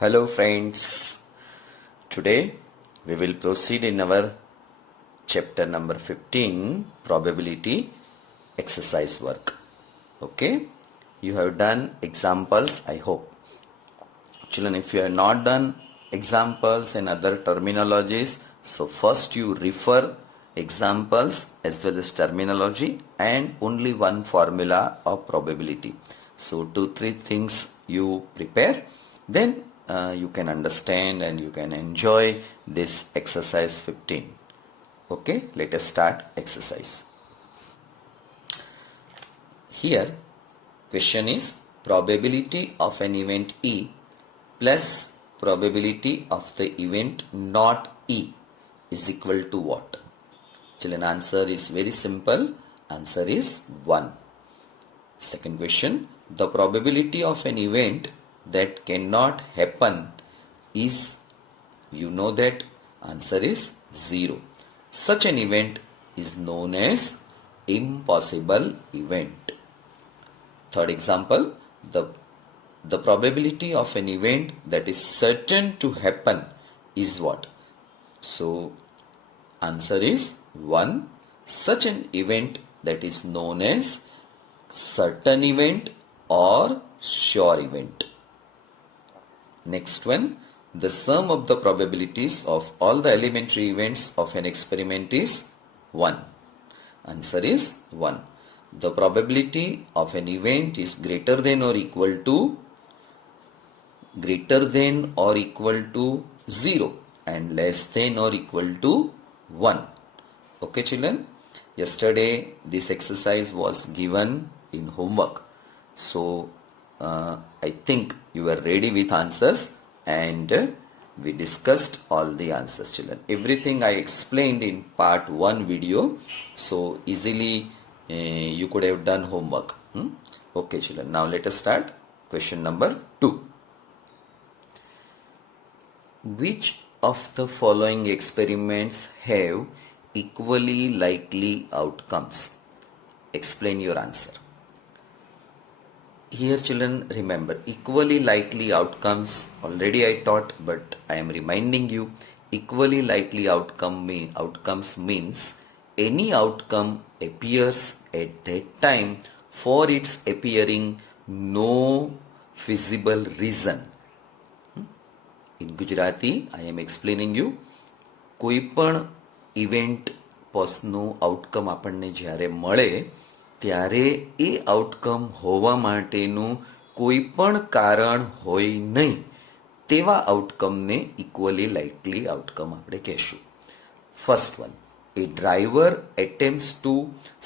Hello friends, today we will proceed in our chapter number 15 probability exercise work. Okay, you have done examples, I hope. Children, if you have not done examples and other terminologies, so first you refer examples as well as terminology and only one formula of probability. So 2-3 things you prepare, then you can understand and you can enjoy this exercise 15. Okay, let us start exercise. Here question is probability of an event E plus probability of the event not E is equal to what? Children, answer is very simple. Answer is 1. Second question, the probability of an event that cannot happen is, you know that, answer is 0. Such an event is known as impossible event. Third example, the probability of an event that is certain to happen is what? So, answer is 1. Such an event that is known as certain event or sure event. Next one, the sum of the probabilities of all the elementary events of an experiment is 1. Answer is 1. The probability of an event is greater than or equal to 0 and less than or equal to 1. Okay children, yesterday this exercise was given in homework. So I think you were ready with answers and we discussed all the answers children. Everything I explained in part 1 video, so easily you could have done homework. Okay children, now let us start question number 2. Which of the following experiments have equally likely outcomes? Explain your answer. Here children, remember, equally likely outcomes already I taught, but I am reminding you, equally likely outcomes means any outcome appears at that time for its appearing no feasible reason. In Gujarati, I am explaining you, કોઈ પણ event નું outcome આપણને જ્યારે મળે ત્યારે એ outcome હોવા માટેનું કોઈ પણ કારણ હોય નહીં તેવા આઉટકમને ઇક્વલી લાઇકલી આઉટકમ આપણે કહેશું. First one, a driver attempts to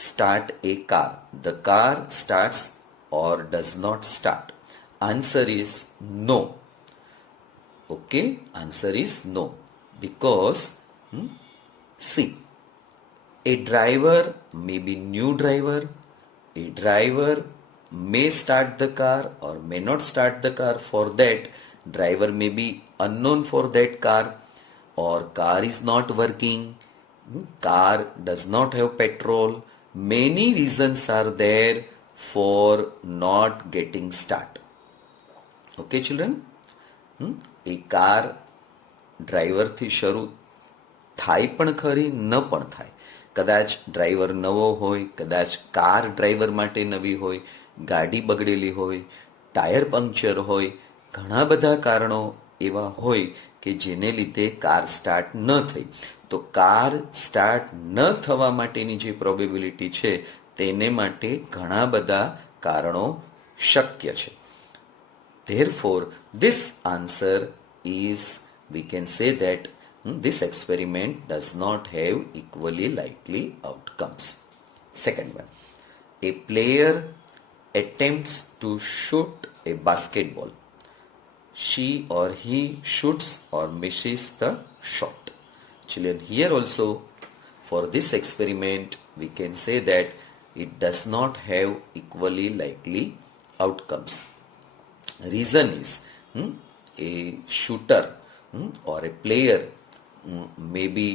start a car. The car starts or does not start. Answer is no. Okay, answer is no, because see, a driver may be new driver, a driver may start the car or may not start the car. For that, driver may be unknown for that car, or car is not working, car does not have petrol. Many reasons are there for not getting start. Okay children, A car ડ્રાઈવરથી શરૂ થાય પણ ખરી ન પણ થાય. કદાચ driver નવો હોય, કદાચ કાર ડ્રાઈવર માટે નવી હોય, ગાડી બગડેલી હોય, ટાયર પંક્ચર હોય, ઘણા બધા કારણો એવા હોય કે જેને લીધે કાર સ્ટાર્ટ ન થઈ. તો કાર સ્ટાર્ટ ન થવા માટેની જે પ્રોબેબિલિટી છે તેને માટે ઘણા બધા કારણો શક્ય છે. Therefore, this answer is, we can say that this experiment does not have equally likely outcomes. Second one, a player attempts to shoot a basketball. She or he shoots or misses the shot. Children, here also for this experiment we can say that it does not have equally likely outcomes. Reason is a shooter or a player may be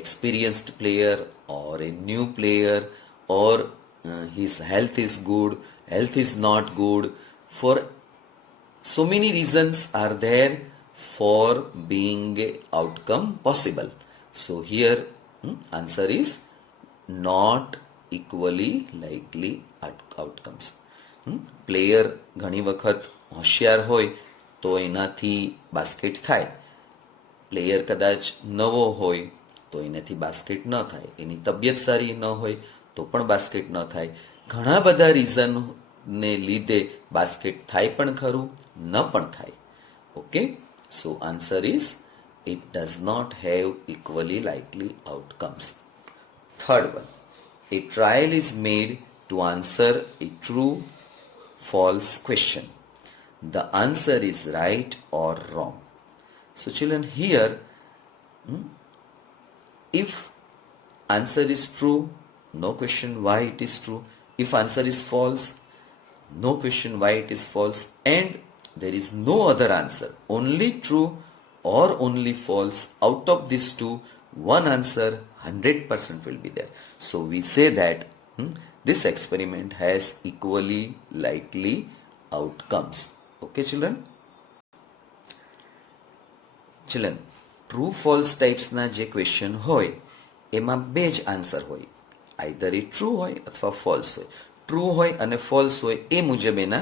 experienced player or a new player, or his health is good, health is not good. For So many reasons are there for being a outcome possible. So here answer is not equally likely outcomes. Player ઘણી વખત હોશિયાર હોય તો એનાથી basket થાય, player કદાચ નવો હોય તો એનાથી બાસ્કેટ ન થાય, એની તબિયત સારી ન હોય તો પણ બાસ્કેટ ન થાય. ઘણા બધા રીઝનને લીધે બાસ્કેટ થાય પણ ખરું, ન પણ થાય. Okay, so answer is it does not have equally likely outcomes. Third one, a trial is made to answer a true false question. The answer is right or wrong. So children, here if answer is true, no question why it is true. If answer is false, no question why it is false, and there is no other answer, only true or only false. Out of these two, one answer 100% will be there. So we say that this experiment has equally likely outcomes. Okay children? Children, true false types na je question hoy એમાં બે જ answer હોય, either એ true હોય અથવા false હોય. True હોય અને false હોય એ મુજબ એના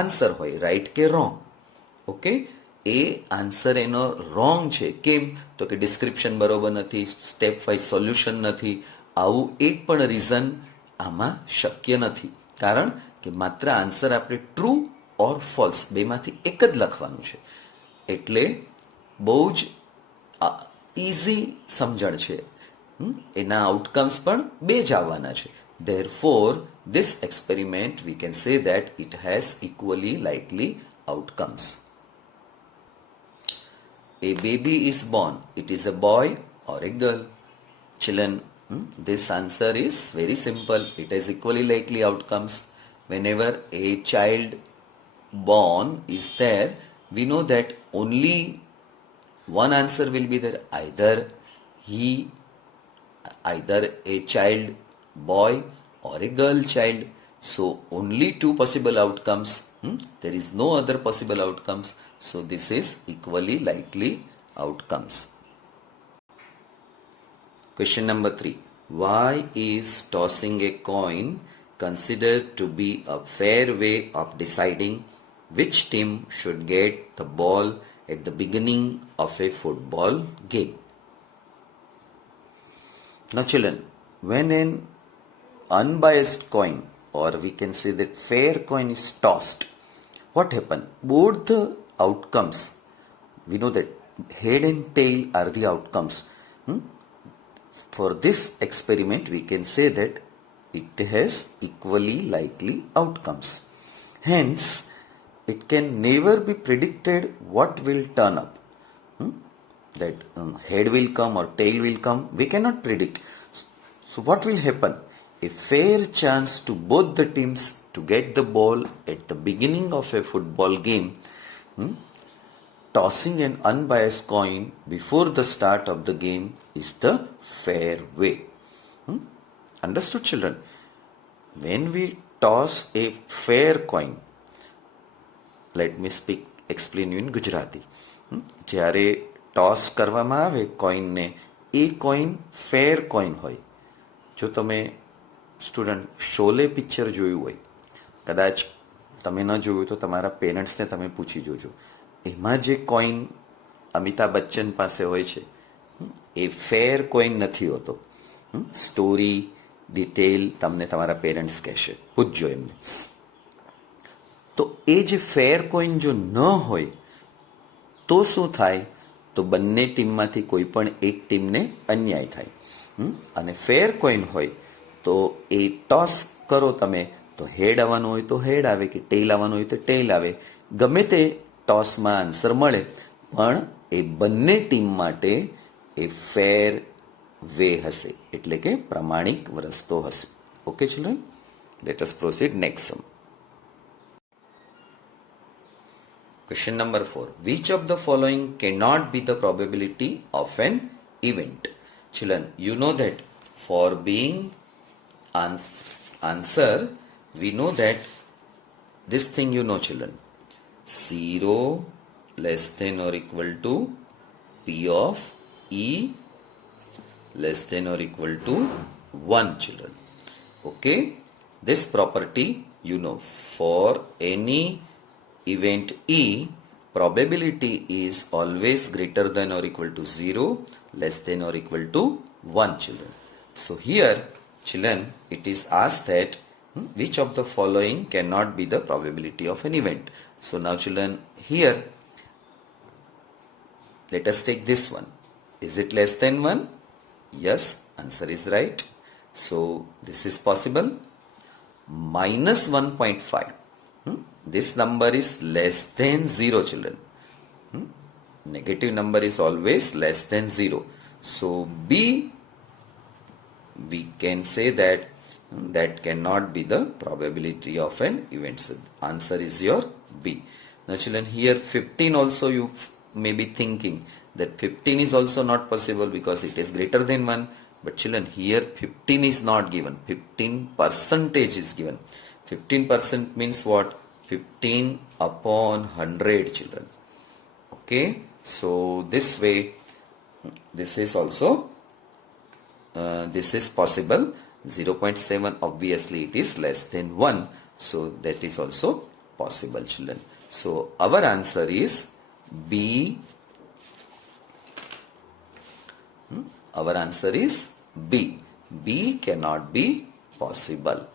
આન્સર હોય, રાઈટ કે રોંગ. ઓકે, એ આન્સર એનો રોંગ છે. કેમ? તો કે ડિસ્ક્રિપ્શન બરોબર નથી, સ્ટેપ વાઇઝ સોલ્યુશન નથી. આવું એક પણ રીઝન આમાં શક્ય નથી, કારણ કે માત્ર આન્સર આપણે ટ્રુ ઓર ફોલ્સ બેમાંથી એક જ લખવાનું છે. એટલે બહુ જ ઇઝી સમજણ છે. એના આઉટકમ્સ પણ બે જ આવવાના છે. Therefore, this experiment we can say that it has equally likely outcomes. A baby is born. It is a boy or a girl. Children, this answer is very simple. It has equally likely outcomes. Whenever a child born is there, we know that only one answer will be there. Either a child boy or a girl child. So only two possible outcomes. There is no other possible outcomes. So this is equally likely outcomes. Question number 3. Why is tossing a coin considered to be a fair way of deciding which team should get the ball at the beginning of a football game? Now children, when an unbiased coin, or we can say that fair coin, is tossed, what happens? Both the outcomes, we know that head and tail are the outcomes. For this experiment, we can say that it has equally likely outcomes. Hence, it can never be predicted what will turn up. That head will come or tail will come, we cannot predict. So what will happen? A fair chance to both the teams to get the ball at the beginning of a football game. Tossing an unbiased coin before the start of the game is the fair way. Understood children? When we toss a fair coin, let me explain you in Gujarati. જ્યારે toss કરવામાં આવે કોઈનને, એ coin fair coin હોય. જો તમે student Sholay picture જોયું હોય, કદાચ તમે ન જોયું તો તમારા પેરેન્ટ્સને તમે પૂછી જોજો. એમાં જે કોઈન અમિતાભ બચ્ચન પાસે હોય છે એ ફેર કોઈન નથી હોતો. સ્ટોરી ડિટેલ તમને તમારા પેરેન્ટ્સ કહેશે, પૂછજો એમને. તો એ જે ફેર કોઈન જો ન હોય તો શું થાય? તો બંને ટીમમાંથી કોઈ પણ એક ટીમને અન્યાય થાય. અને ફેર કોઈન હોય તો એ ટોસ કરો તમે, તો હેડ આવવાનું હોય તો હેડ આવે, કે ટેલ આવવાનું હોય તો ટેલ આવે. ગમે તે ટોસમાં આન્સર મળે, પણ એ બંને ટીમ માટે એ ફેર વે હશે, એટલે કે પ્રમાણિક રસ્તો હશે. Okay children, let us proceed next sum. Question number 4. Which of the following cannot be the probability of an event? Children, you know that for being answer, we know that this thing you know children. 0 less than or equal to P of E less than or equal to 1, children. Okay, this property you know, for any event E, probability is always greater than or equal to 0, less than or equal to 1, children. So here, children, it is asked that which of the following cannot be the probability of an event. So now, children, here let us take this one. Is it less than 1? Yes, answer is right. So this is possible. Minus 1.5. This number is less than 0, children. Negative number is always less than 0. So B, we can say that that cannot be the probability of an event. So answer is your B. Now children, here 15 also you may be thinking that 15 is also not possible because it is greater than 1. But children, here 15 is not given. 15% is given. 15% means what? 15 upon 100, children. Okay. So this way, this is also, this is possible. 0.7, obviously it is less than 1. So that is also possible, children. So our answer is B. Our answer is B. B cannot be possible.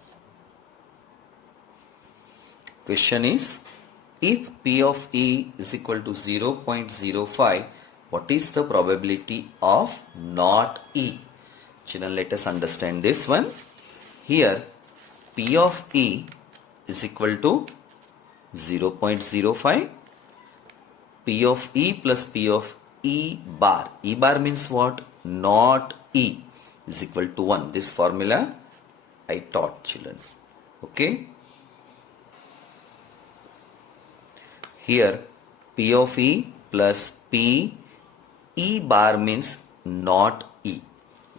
Question is, if P of E is equal to 0.05, what is the probability of not E? Children, let us understand this one. Here, P of E is equal to 0.05. P of E plus P of E bar. E bar means what? Not E is equal to 1. This formula I taught, children. Okay. Here P of E plus P E bar means not E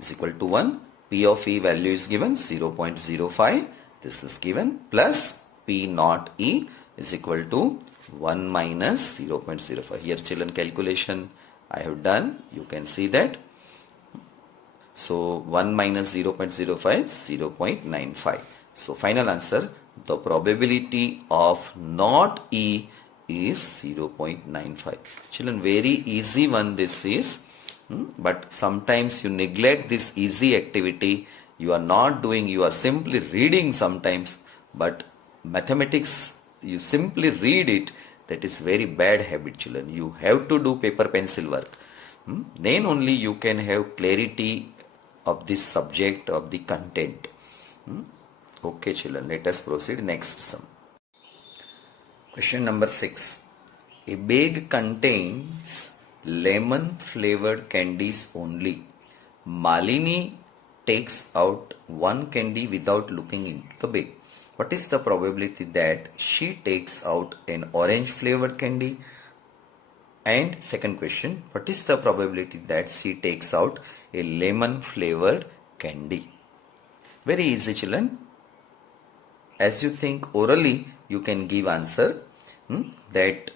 is equal to 1. P of E value is given 0.05. This is given, plus P not E is equal to 1 minus 0.05. Here children, calculation I have done. You can see that. So 1 minus 0.05, 0.95. So final answer, the probability of not E is 0.95. Children, very easy one this is. But sometimes you neglect this easy activity. You are not doing, you are simply reading sometimes. But mathematics, you simply read it. That is very bad habit, children. You have to do paper pencil work. Then only you can have clarity of this subject, of the content. Okay, children, let us proceed next sum. Question number 6. A bag contains lemon flavored candies only. Malini takes out one candy without looking into the bag. What is the probability that she takes out an orange flavored candy? And second question, what is the probability that she takes out a lemon flavored candy? Very easy, children. As you think orally, you can give answer that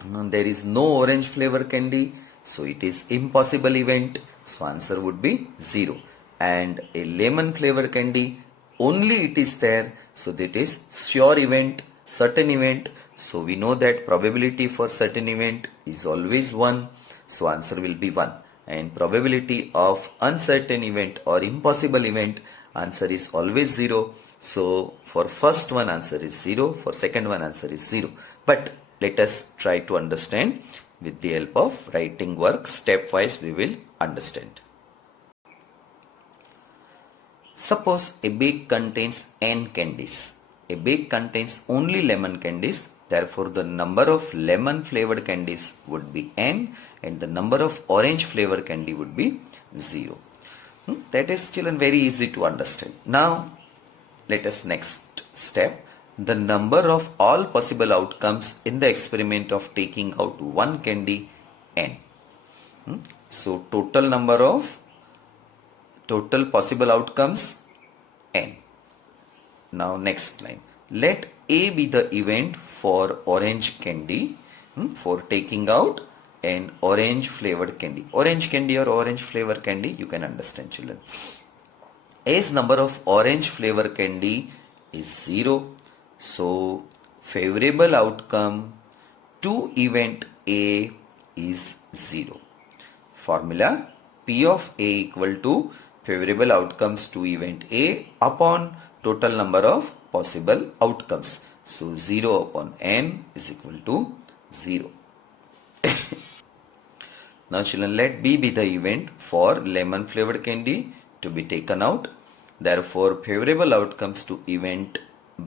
there is no orange flavor candy, so it is impossible event. So answer would be 0. And a lemon flavor candy, only it is there, so that is sure event, certain event. So we know that probability for certain event is always 1. So answer will be 1. And probability of uncertain event or impossible event, answer is always 0. So for first one answer is 0, for second one answer is 0. But let us try to understand with the help of writing work. Stepwise we will understand. Suppose a bag contains n candies. A bag contains only lemon candies. Therefore, the number of lemon flavored candies would be n and the number of orange flavored candy would be 0. That is still very easy to understand. Now, let us next step. The number of all possible outcomes in the experiment of taking out one candy, n. So, total number of total possible outcomes, n. Now, next line. let A be the event for orange candy, for taking out an orange flavored candy. Orange candy or orange flavor candy, you can understand, children. A's number of orange flavor candy is 0. So favorable outcome to event A is 0. Formula: P of A equal to favorable outcomes to event A upon total number of possible outcomes. So 0 upon n is equal to 0. Now children, let B be the event for lemon flavored candy to be taken out. Therefore, favorable outcomes to event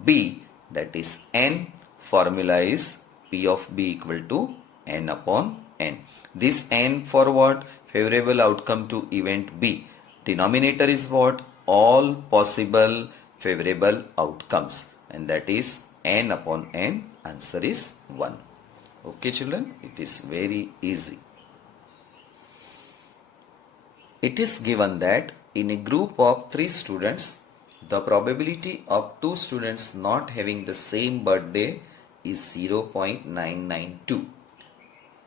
B, that is n, formula is P of B equal to n upon n. This n for what? Favorable outcome to event B. Denominator is what? All possible favorable outcomes, and that is n upon n. Answer is 1. Okay children, it is very easy. It is given that in a group of 3 students, the probability of 2 students not having the same birthday is 0.992.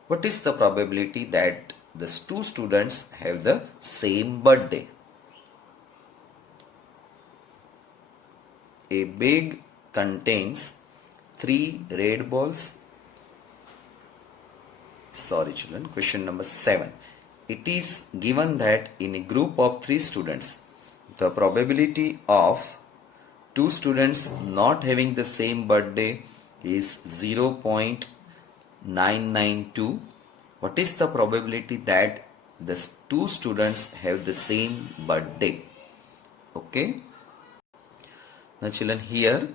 What is the probability that the 2 students have the same birthday? A bag contains 3 red balls. Sorry children, question number 7. It is given that in a group of 3 students, the probability of 2 students not having the same birthday is 0.992. What is the probability that the 2 students have the same birthday? Okay. Now children, here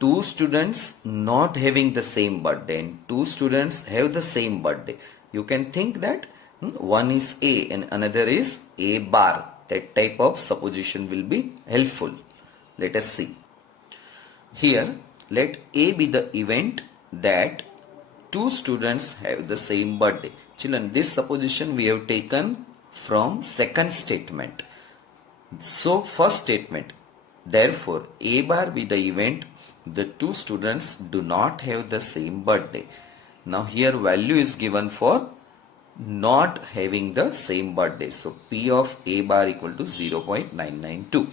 2 students not having the same birthday and 2 students have the same birthday. You can think that one is A and another is A bar. That type of supposition will be helpful. Let us see. Here, let A be the event that 2 students have the same birthday. Children, this supposition we have taken from second statement. So, first statement, therefore, A bar be the event the 2 students do not have the same birthday. Now, here value is given for not having the same birthday. So P of A bar equal to 0.992.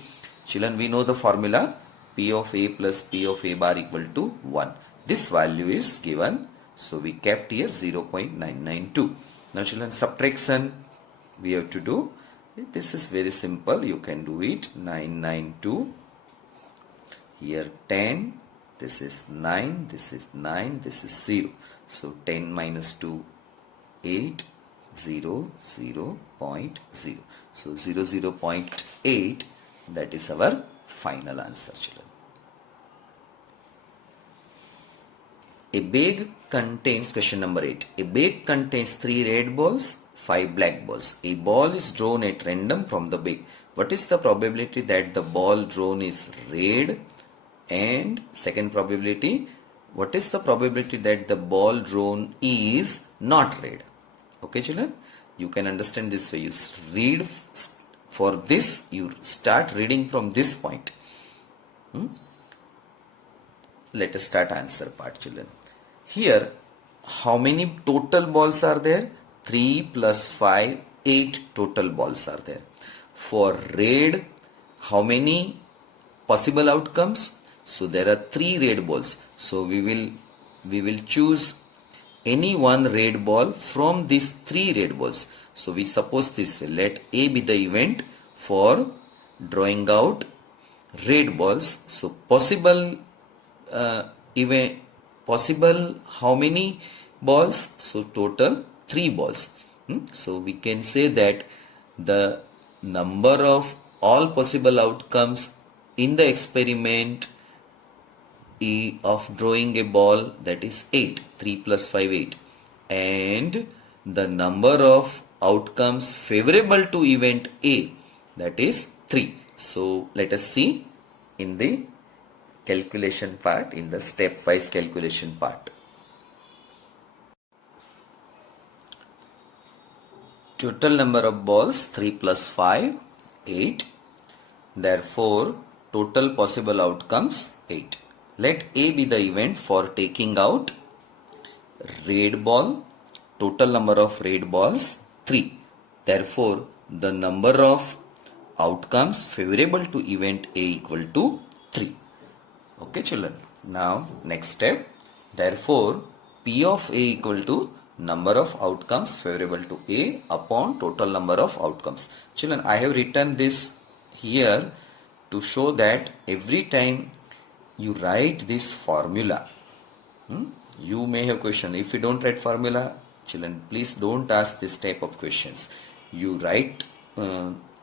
Children, we know the formula P of A plus P of A bar equal to 1. This value is given. So we kept here 0.992. Now children, subtraction we have to do. This is very simple. You can do it. 992. Here 10. This is 9. This is 9. This is 0. So 10 minus 2, 8. 0, 0.0. So 0.8, that is our final answer children. A bag contains, question number 8. A bag contains 3 red balls, 5 black balls. A ball is drawn at random from the bag. What is the probability that the ball drawn is red? And second probability, what is the probability that the ball drawn is not red? Okay children, you can understand this way. You read for this, you start reading from this point. Let us start answer part children. Here, how many total balls are there? 3 plus 5, 8 total balls are there. For red, how many possible outcomes? So there are 3 red balls. So we will choose any one red ball from these 3 red balls. So we suppose this way. Let A be the event for drawing out red balls. So possible how many balls? So total 3 balls. So we can say that the number of all possible outcomes in the experiment of drawing a ball, that is 8. 3 plus 5, 8. And the number of outcomes favorable to event A, that is 3. So let us see in the calculation part, in the stepwise calculation part. Total number of balls 3 plus 5, 8. Therefore, total possible outcomes 8. Let A be the event for taking out red ball. Total number of red balls 3. Therefore, the number of outcomes favorable to event A equal to 3. Okay children. Now next step. Therefore, P of A equal to number of outcomes favorable to A upon total number of outcomes. Children, I have written this here to show that every time you write this formula, you may have question. If you don't write formula, children, please don't ask this type of questions. You write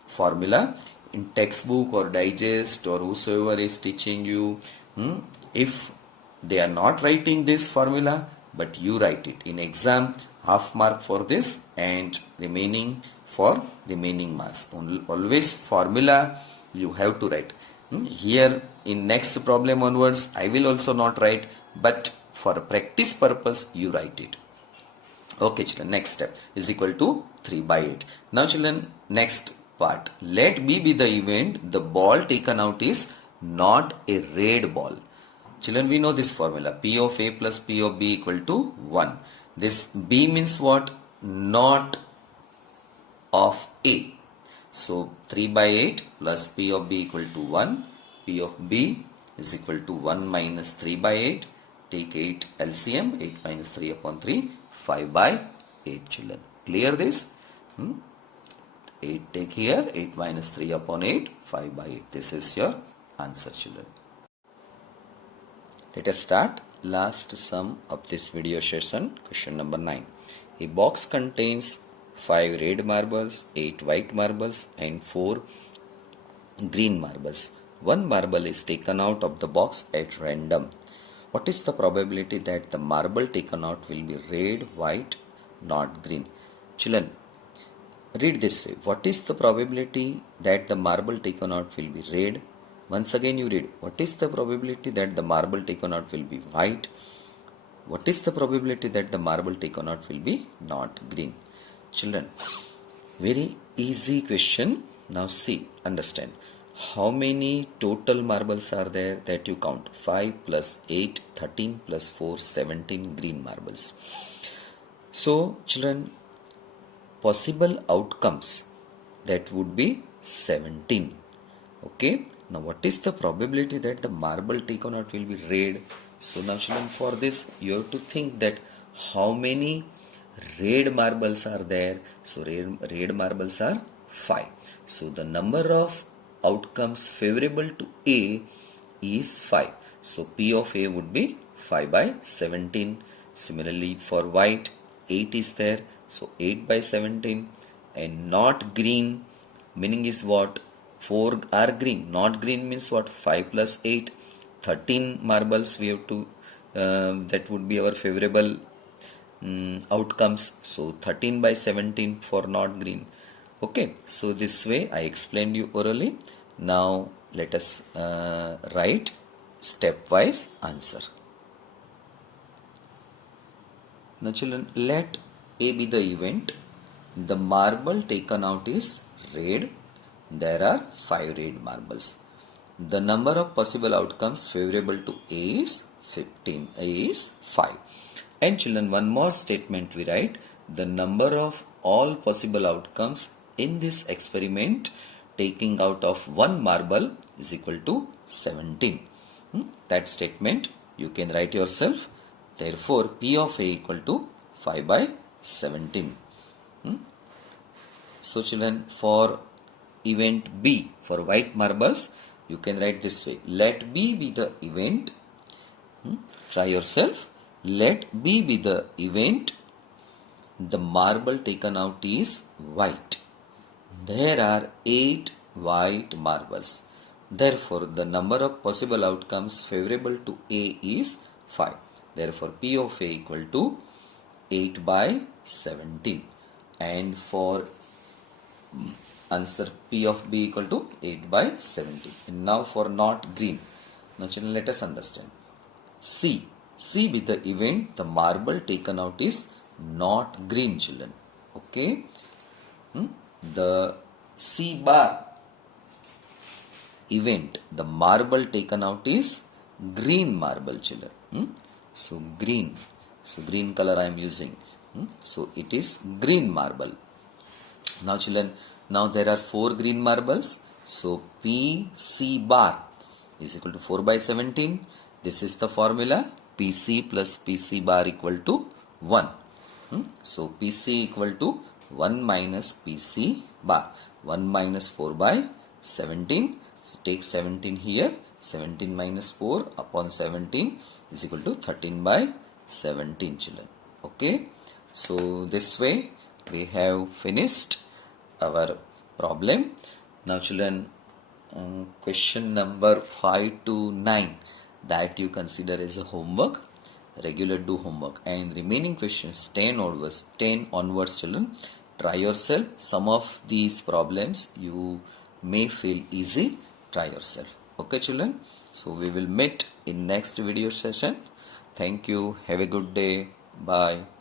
formula in textbook or digest or whosoever is teaching you. If they are not writing this formula, but you write it in exam, half mark for this and remaining for remaining marks. Always formula you have to write. Here in next problem onwards, I will also not write, but for practice purpose you write it. Okay children, next step is equal to 3 by 8. Now children, next part. Let B be the event the ball taken out is not a red ball. Children, we know this formula. P of A plus P of B equal to 1. This B means what? Not of A. So 3 by 8 plus P of B equal to 1. P of B is equal to 1 minus 3 by 8. Take 8 LCM, 8 minus 3 upon 3, 5 by 8 children. Clear this? 8 take here, 8 minus 3 upon 8, 5 by 8. This is your answer children. Let us start last sum of this video session. Question number 9. A box contains 5 red marbles, 8 white marbles and 4 green marbles. One marble is taken out of the box at random. What is the probability that the marble taken out will be red, white, not green? Children, read this way. What is the probability that the marble taken out will be red? Once again you read. What is the probability that the marble taken out will be white? What is the probability that the marble taken out will be not green? Children, very easy question. Now see, understand. How many total marbles are there that you count? 5 plus 8, 13 plus 4, 17 green marbles. So children, possible outcomes, that would be 17. Okay. Now what is the probability that the marble taken out will be red? So now children, for this you have to think that how many red marbles are there. So red marbles are 5. So the number of outcomes favorable to A is 5. So P of A would be 5 by 17. Similarly for white, 8 is there. So 8 by 17. And not green, meaning is what? 4 are green. Not green means what? 5 plus 8. 13 marbles we have to, that would be our favorable outcomes. So 13 by 17 for not green. Okay, so this way I explained you orally. Now let us write stepwise answer. Now children, let A be the event. The marble taken out is red. There are 5 red marbles. The number of possible outcomes favorable to A is 15. A is 5. And children, one more statement we write. The number of all possible outcomes in this experiment taking out of one marble is equal to 17. That statement you can write yourself. Therefore, P of A equal to 5 by 17. So children, for event B, for white marbles, you can write this way. Let B be the event. Try yourself. Let B be the event. The marble taken out is white. There are 8 white marbles. Therefore, the number of possible outcomes favorable to A is 5. Therefore, P of A equal to 8 by 17. And for answer P of B equal to 8 by 17. And now for not green. Now children, let us understand. C be the event. The marble taken out is not green children. Okay. The C bar event, the marble taken out is green marble, children. So green. So green color I am using. So it is green marble. Now children, now there are 4 green marbles. So PC bar is equal to 4 by 17. This is the formula. PC plus PC bar equal to 1. So PC equal to 1 minus PC bar. 1 minus 4 by 17. So take 17 here. 17 minus 4 upon 17 is equal to 13 by 17, children. Okay. So this way we have finished our problem. Now children, question number 5 to 9 that you consider as a homework. Regular do homework, and remaining questions 10 onwards children, try yourself. Some of these problems you may feel easy. Try yourself. Okay children, so we will meet in next video session. Thank you. Have a good day. Bye.